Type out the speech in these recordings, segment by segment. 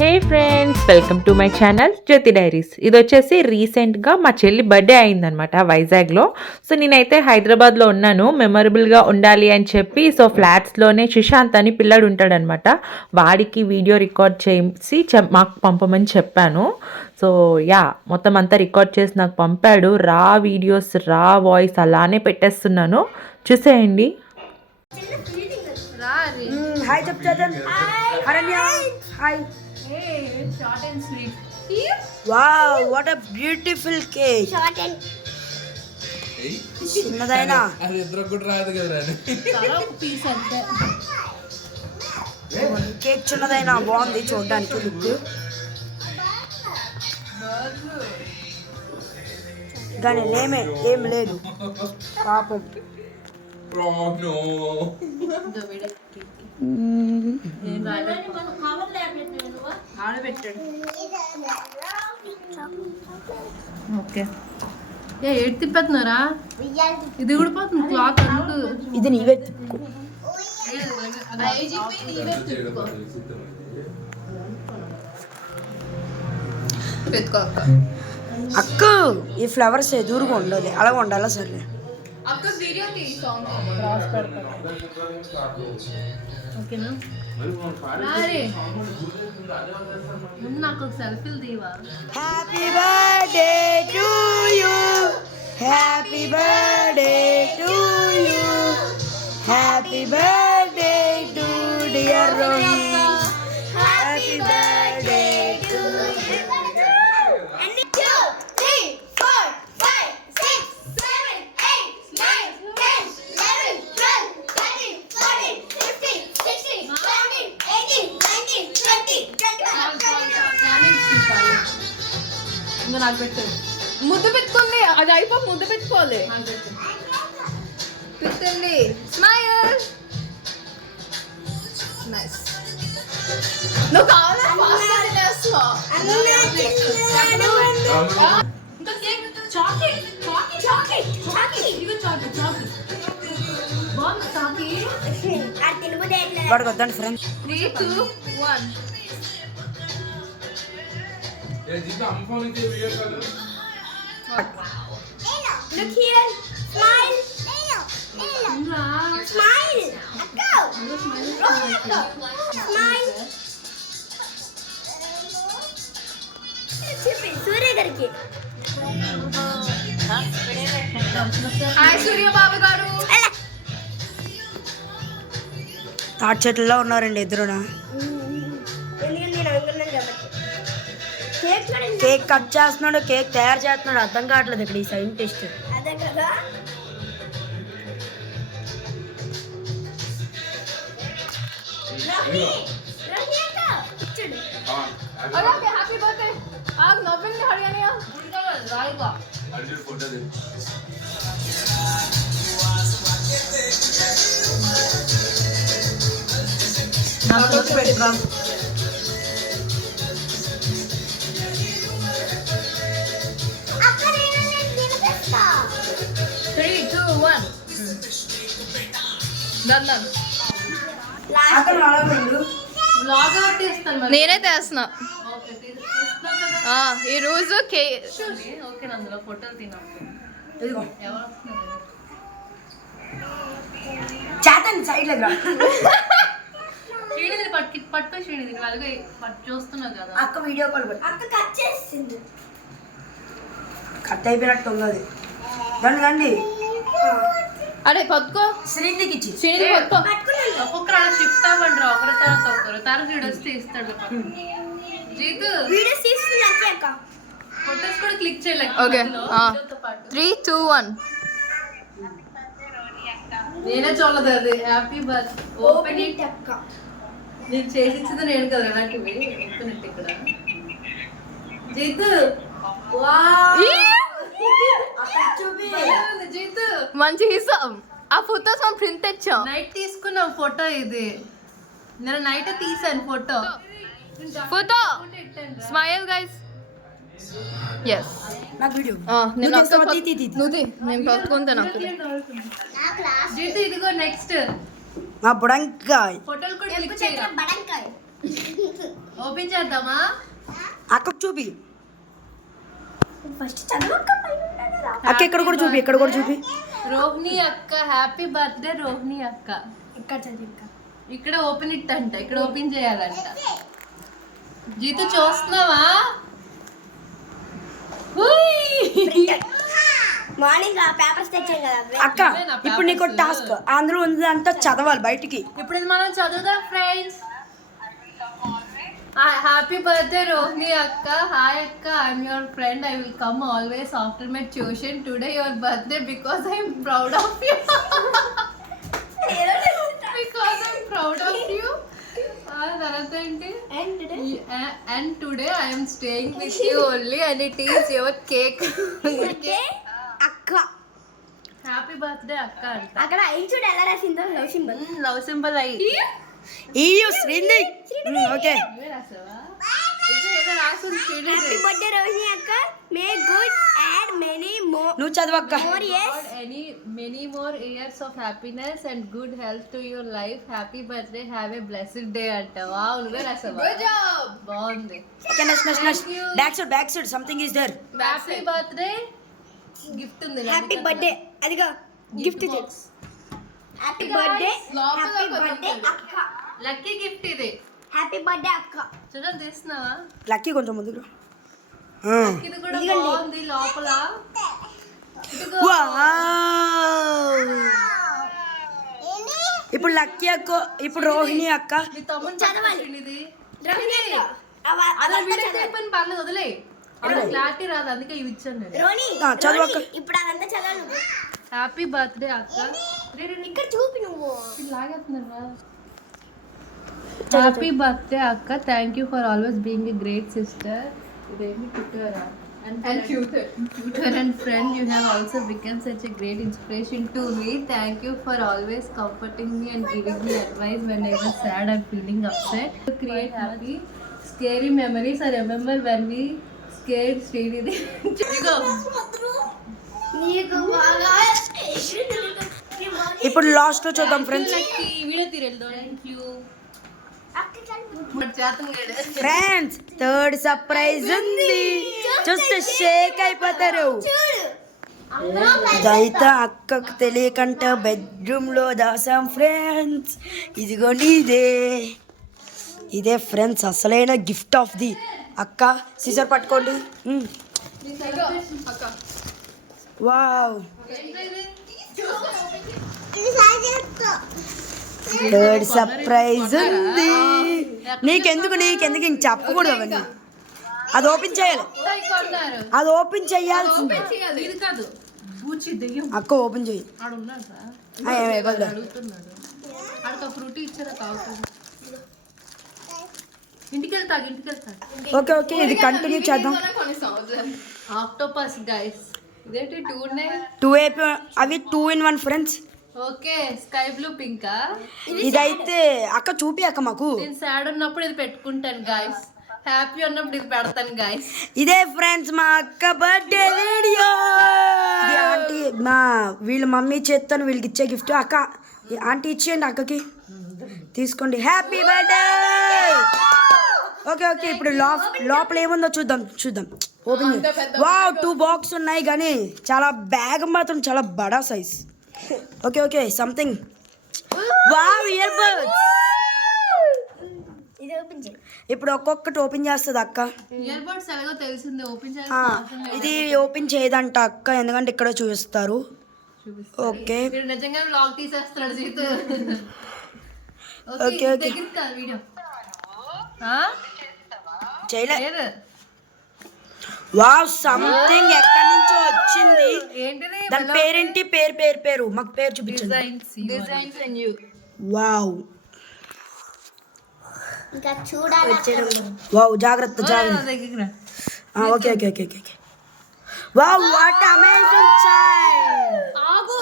Hey friends, welcome to my channel Jyothi diaries. ఇది వచ్చేసి రీసెంట్గా మా చెల్లి బర్త్డే అయిందనమాట వైజాగ్లో. సో నేనైతే హైదరాబాద్లో ఉన్నాను, మెమొరబుల్గా ఉండాలి అని చెప్పి. సో ఫ్లాట్స్లోనే సుశాంత్ అని పిల్లడు ఉంటాడనమాట, వాడికి వీడియో రికార్డ్ చేసి మాకు పంపమని చెప్పాను. సో మొత్తం అంతా రికార్డ్ చేసి నాకు పంపాడు. రా వీడియోస్, రా వాయిస్ అలానే పెట్టేస్తున్నాను, చూసేయండి. హాయ్ చెప్తాను. Hi. Short and sweet. Wow, what a beautiful cake. Short and చిన్నదైనా అది ఇద్దరు కూడా రాదు కదా. చాలా పీస్ అంతే. కేక్ చిన్నదైనా బాగుంది చూడడానికి లుక్. కానీ ఏం లేదు పాపం. ఓకే, ఏడు తిప్పేస్తున్నారా? ఇది కూడా పోతుంది క్లాత్ అందుకు. ఇది నీవే తిప్పుకో. అక్క ఈ ఫ్లవర్స్ ఎదురుగా ఉండదు, అలాగ ఉండాలా? సరే ఓకేనా? నాకు ఒక సెల్ఫీలు తీవా? Happy birthday to you, happy birthday to you, happy birthday to dear Rohith, happy birthday to you. నాకు పెట్టు. ముద్దు పెట్టుకోండి, అది అయిపోయి ముద్దు పెట్టుకోవాలి. పెట్టండి. స్మైల్. నైస్. నువ్వు కావాలా? వాడికి వద్దండి friends. 3, 2, 1. look here. Smile. Smile. Go. Smile. చెప్పి సూర్య గారికి. హాయ్ సూర్య బాబు గారు. తాటి చెట్లలో ఉన్నారండి ఇద్దరునా. ఎందుకంటే నేను అనుకున్నాను కాబట్టి. కేక్ చూడండి. కేక్ కట్ చేస్తున్నాడు, కేక్ తయారు చేస్తున్నాడు, అర్థం కావట్లేదు ఇక్కడ ఈ సైంటిస్ట్. అదే కదా. Happy birthday. ఆగ్ నవ్వింది హరియానా రాయిగా. పెట్టుకున్నాం. 3, 2, 1. done. వ్లాగ్ అవుట్ చేస్తాను మరి. నేనే చేస్తున్నా. ఈ రోజు ఓకే అందులో ఫోటోలు తిన్నాం. ఎవరు వస్తున్నారు? చేతండి సైడ్ దగ్గర. శ్రీనిధిని పట్టు శ్రీనిధి అలాగే చూస్తున్నావు కదా. అక్క వీడియో కాల్ పెట్టి అక్క కట్ చేసింది. కట్ అయిపోయినట్టు ఉన్నది. దండి అరే పట్టుకో. శ్రీనిధికి ఇచ్చి. శ్రీనిధి పట్టుకో. ఒక్కొక్కరు అలా షిఫ్ట్ అవ్వండి, ఒకరి తర్వాత ఒకరు. తర్వాత వీడియోస్ ఇస్తాడు జీతు. వీడియోస్ తీస్తుంది అక్క. ఫోటోస్ కూడా క్లిక్ చేయలేక. ఓకే 3, 2, 1. నేనే చూడలేదు అది. Happy birthday. ఓపెన్ ఇట్ అక్క. నేను చేసి ఇచ్చింది నేను కదా అలాంటివి. ఓపెన్ ఇట్ ఇక్కడ. జీతు జీతు మంచి హిసాబ్. ఆ ఫోటోస్ మనం ప్రింట్ తెచ్చాం. నైట్ తీసుకున్నాం ఫోటో ఇది. నేను నైట్ తీసాను ఫోటో. Smile guys. Yes. నాకు వీడియో. నేను నేను పట్టుకుంటాను. జీతు ఇదిగో నెక్స్ట్ మా బుడంకాయ్. ఫోటోలు కూడా క్లిక్ చేయరా. బడంకాయ్. ఓపెన్ చేద్దామా? అక్కకు చూపి. ఫస్ట్ చదవక్క పైన ఉన్నది రా. అక్క ఇక్కడ కూడా చూపి, ఇక్కడ కూడా చూపి. రోహిణి అక్క హ్యాపీ బర్త్డే రోహిణి అక్క. ఇక్కడ చదివి ఇంకా. ఇక్కడ ఓపెన్ ఇట్ అంట, ఇక్కడ ఓపెన్ చేయాలంట. జీతు చూస్తున్నావా? మార్నింగ్ ఆ పేపర్స్ తెచ్చాను కదా అవే. అక్క ఇప్పుడు నీకు టాస్క్, అందులో ఉంది అంతా చదవాలి బయటికి. ఇప్పుడు ఇది మనం చదువుదాం ఫ్రెండ్స్. హ్యాపీ బర్త్డే రోహిణి అక్క. హాయ్ అక్క, I'm your friend. I will come always after my tuition. Today your birthday because I'm proud of you. Because I'm proud of you. తర్వాత ఏంటి? And today I'm staying with you only and it is your cake. అక్క happy birthday అక్క అంట. అక్కడ I చూడు ఎలా రాసిందో love symbol. Love symbol అయ్యి శ్రీంది. Okay happy birthday Rohini అక్క. మే గుడ్ అండ్ మెనీ మోర్ నువ్వు చదవక్క. Years. many more years of happiness and good health to your life. Happy birthday, have a blessed day అంట. Wow, నువ్వే రాసావా? Good job, బాగుంది. Okay next back side something is there. Happy birthday gift ఉంది. Happy birthday అదిగో gift ఇది. Happy birthday happy birthday అక్క. Lucky gift ఇది. Happy birthday అక్క. చూడండి, తీస్తున్నావా? లక్కీ కొంచెం ముందుకు. ఇది కూడా బాగుంది లోపల. ఇప్పుడు లక్కీ అక్క, ఇప్పుడు రోహిణి అక్క. మీ తమ్ముడు చదవాలి ఇది. రోహిణి అక్క అలా వీడియో చెప్పని పర్లేదు, వదిలే. అలా క్లారిటీ రాదు, అందుకే ఇవి ఇచ్చాను నేను. రోహిణి చదువు అక్క. ఇప్పుడు అదంతా చదవాలి నువ్వు. హ్యాపీ బర్త్డే అక్క. ఇక్కడ చూపి నువ్వు. లాగేస్తున్నారా? హ్యాపీ బర్త్డే అక్క. Thank you for always being a great sister. ఇదేమి ట్విట్టరా? And tutor and friend, you have also become such a great inspiration to me. Thank you for always comforting me and giving me advice when I was sad and feeling upset. To create happy, scary memories. I remember when we scared Srinidhi. ఇప్పుడు last లో చూద్దాం friends. Video తీరెల్దో. Thank you friends, third surprise ఉంది. చూస్తే షేక్ అయిపోతారు. ఇదైతే అక్కకు తెలియకంట bedroom లో దాసాం ఫ్రెండ్స్. ఇదిగోండి ఇదే ఫ్రెండ్స్ అసలైన గిఫ్ట్ ఆఫ్ ది అక్క. సీజర్ పట్టుకోండి. వావ్, థర్డ్ సర్ప్రైజ్ ఉంది. నీకెందుకు ఇంక చెప్పకూడదు అవన్నీ. అది ఓపెన్ చేయాలి, అది ఓపెన్ చేయాల్సింది. ఇది కాదు, బూచి దెయ్యం. అక్క ఓపెన్ చేయి. అడుగుతున్నాడు. ఆడికి ఫ్రూటీ ఇచ్చారా? తాగుతాడు. ఇంటికి వెళ్తాడు. ఓకే ఓకే, ఇది కంటిన్యూ చేద్దాం. Octopus guys. ఇదేంటి 2 అవి 2 in 1 friends. Okay, sky blue పింకా. ఇదైతే అక్క చూపి అక్క మాకు. నేను సాడ్ ఉన్నప్పుడు ఇది పెట్టుకుంటాను గాయస్, హ్యాపీ ఉన్నప్పుడు ఇది పెడతాను గాయస్. ఇదే ఫ్రెండ్స్ మా అక్క బర్త్డే వీడియో. ఆంటీ మా వీళ్ళ మమ్మీ చేస్తాను వీళ్ళకి ఇచ్చే గిఫ్ట్. అక్క ఆంటీ ఇచ్చేయండి అక్కకి, తీసుకోండి. Happy birthday. ఓకే ఓకే, ఇప్పుడు లోపల ఏముందో చూద్దాం. ఓపెన్. వావ్, 2 బాక్స్ ఉన్నాయి కానీ చాలా బ్యాగ్ మాత్రం చాలా బడా size. Okay okay, something. Wow, ear buds. ఇది ఓపెన్ చేయి. ఇప్పుడు ఒక్కొక్కటి ఓపెన్ చేస్తుంది అక్క. ఇయర్ బడ్స్ ఎలాగో తెలిసింది, ఓపెన్ చేయాలి. ఇది ఓపెన్ చేయదంట అక్క, ఎందుకంటే ఇక్కడ చూపిస్తారు. ఓకే మీరు నిజంగా వ్లాగ్ తీసేస్తున్నాడు జీతు. ఓకే ఓకే, వీడియో చేయలేదు. వావ్, సంథింగ్ ఎక్కడి నుంచో వచ్చింది. ఏంటిది? దాని పేరేంటి? పేరు మాకు పేరు చూపించండి. Designs and you. వావ్ ఇంకా చూడాలి. వావ్, జాగ్రత్త. Okay wow, what amazing child. ఆగు,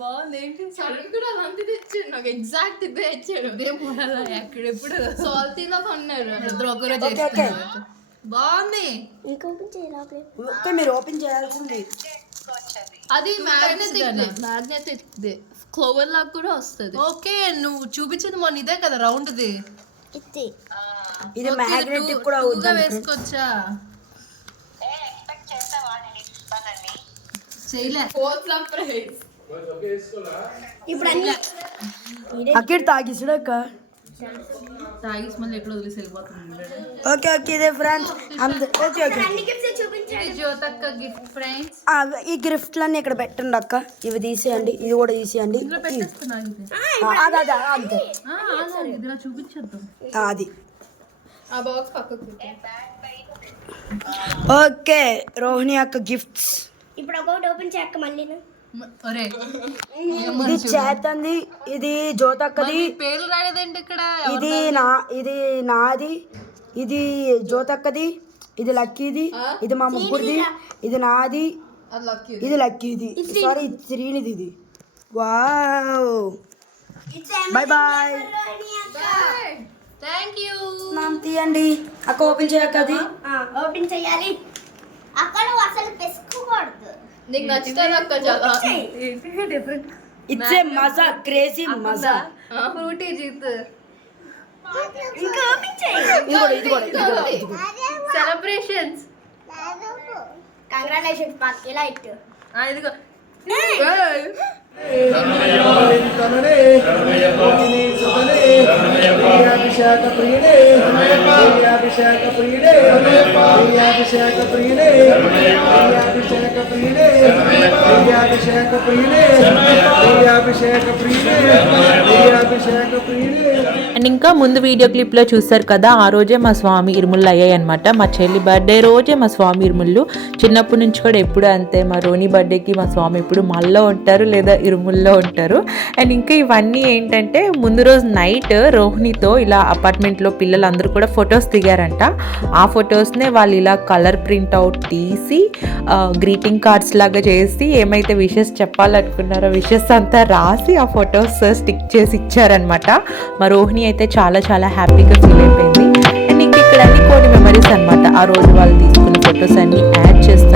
బాగుంది. ఏంటి సరే కూడా అలాంటి తెచ్చాడు నాకు. ఎగ్జాక్ట్ ఇదే ఇచ్చాడు. ఎక్కడెప్పుడు సాల్తీలో కొన్నారు. ఇద్దరు ఒకరోజు బాగుంది. ఇంకా ఓపెన్ చేయి లోపల. ఓకే, మీరు ఓపెన్ చేయాల్సింది. అది మ్యాగ్నెటిక్ క్లోవర్ లాగా కూడా వస్తుంది. ఓకే, నువ్వు చూపించింది మొన్న ఇదే కదా రౌండ్ది. ఇది మ్యాగ్నెటిక్ కూడా అవుతుంది వేసుకోవచ్చా చేయలే ఇప్పుడు అన్ని అక్కడ తాగిసుడక్క తాగేసి మళ్ళీ ఎక్కడ వదిలేసి వెళ్ళిపోతుంది ఓకే ఓకే ఇదే ఫ్రెండ్స్ ఓకే ఓకే అన్ని గిఫ్ట్స్ చూపించండి. జ్యోతక్క గిఫ్ట్ ఫ్రెండ్స్ ఈ గిఫ్ట్లన్నీ ఇక్కడ పెట్టండి అక్క ఇవి తీసేయండి ఇది కూడా తీసేయండి అదే అదే అంతే ఇదిలా చూపించేద్దాం అది ఆ బాక్స్ పక్కకు ఓకే రోహిణి అక్క గిఫ్ట్స్ ఇప్పుడు ఒకటి ఓపెన్ చేయక్క మళ్ళీ ఒరే ఇది చేతంది ఇది జ్యోతక్కది పేర్లు రాలేదండి ఇక్కడ ఇది నాది ఇది జ్యోతక్కది ఇది లక్కీది ఇది మా ముగ్గురిది ఇది నాది ఇది లక్కీది సారీ శ్రీనిది ఇది wow bye bye thank you నామ్ తీయండి అక్క ఓపెన్ చేయక్క అది ఓపెన్ చేయాలి. అక్కడ నువ్వు అసలు పెసుకోకూడదు. నీకు నచ్చుతుంది అక్క చాలా డిఫరెంట్ ఇట్స్ ఏ మజా క్రేజీ మజా ఫ్రూటీ జీత్ ఇంకా ఓపెన్ చేయి. ఇది కూడా సెలబ్రేషన్స్ కంగ్రాచులేషన్స్ పాక్ ఇలా ఇట్టు. ఇదిగో అండ్ ఇంకా ముందు వీడియో క్లిప్లో చూసారు కదా ఆ రోజే మా స్వామి ఇరుముళ్ళు అయ్యాయి అనమాట. మా చెల్లి బర్త్డే రోజే మా స్వామి ఇరుముళ్ళు. చిన్నప్పటి నుంచి కూడా ఎప్పుడు అంతే మా రోని బర్త్డేకి మా స్వామి ఎప్పుడు మళ్ళీ ఉంటారు లేదా ఇరుముల్లో ఉంటారు. అండ్ ఇంకా ఇవన్నీ ఏంటంటే ముందు రోజు నైట్ రోహిణితో ఇలా అపార్ట్మెంట్లో పిల్లలందరూ కూడా ఫొటోస్ దిగారంట. ఆ ఫొటోస్నే వాళ్ళు ఇలా కలర్ ప్రింట్ అవుట్ తీసి గ్రీటింగ్ కార్డ్స్ లాగా చేసి ఏమైతే విషెస్ చెప్పాలనుకున్నారో విషెస్ అంతా రాసి ఆ ఫొటోస్ స్టిక్ చేసి ఇచ్చారనమాట. మా రోహిణి అయితే చాలా చాలా హ్యాపీగా ఫీల్ అయిపోయింది. అండ్ ఇంక ఇక్కడ అన్ని కొన్ని మెమరీస్ అనమాట. ఆ రోజు వాళ్ళు తీసుకున్న ఫొటోస్ అన్ని యాడ్ చేస్తూ